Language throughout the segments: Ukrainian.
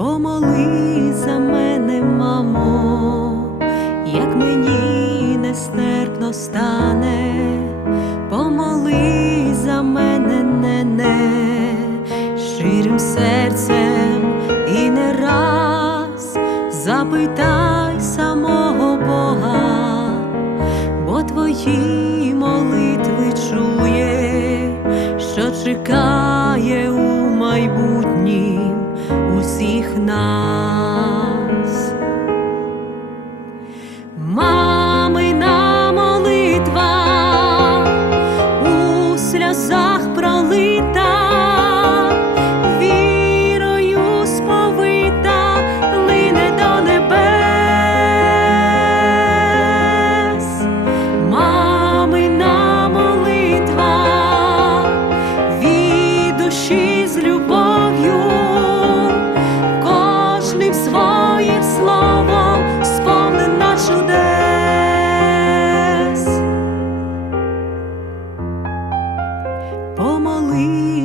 Помоли за мене, мамо, як мені нестерпно стане, помоли за мене, нене, щирим серцем і не раз запитай самого Бога, бо твої My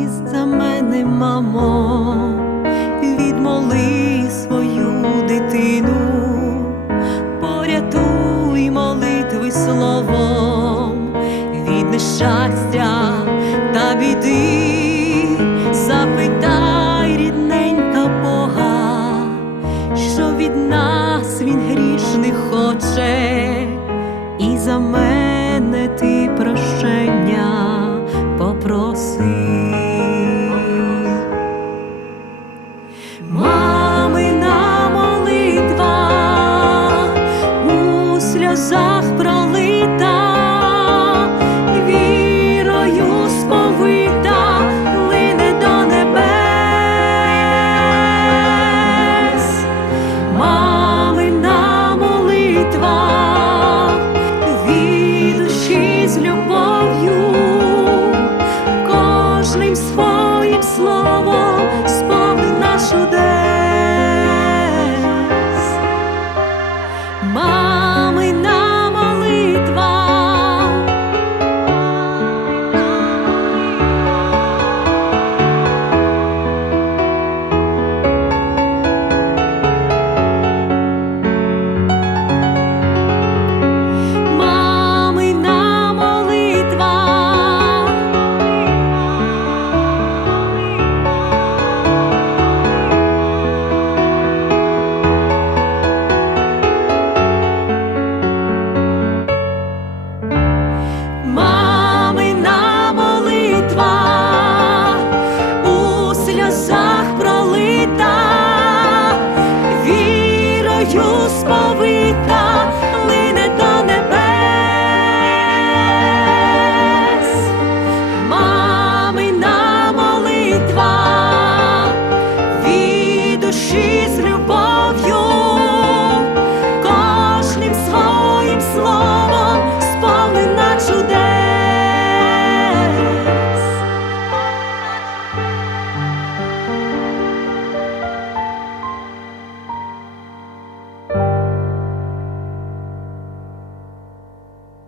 молись за мене, мамо, відмоли свою дитину, порятуй молитви словом, від нещастя та біди, запитай рідненька Бога, що від нас він грішний хоче, і за мене ти прощення. попроси.